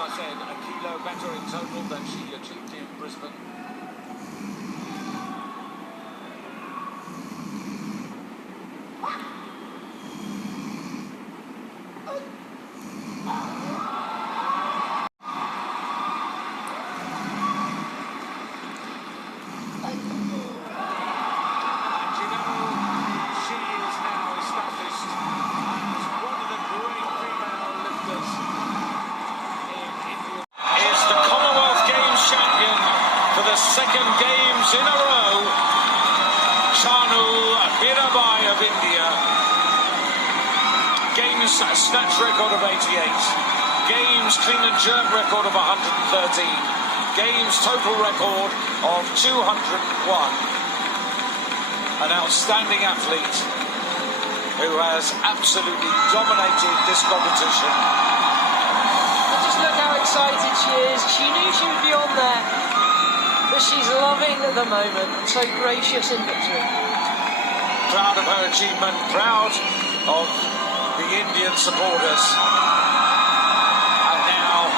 I said, a kilo better in total than she achieved in Brisbane. Second games in a row, Chanu Mirabai of India. Games snatch record of 88. Games clean and jerk record of 113. Games total record of 201. An outstanding athlete who has absolutely dominated this competition. And just look how excited she is. She knew she would be on there. But she's loving the moment, so gracious in victory. Proud of her achievement, proud of the Indian supporters. And now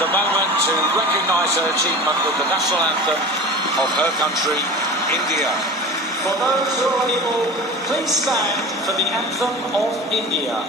the moment to recognise her achievement with the national anthem of her country, India. For those who are able, please stand for the anthem of India.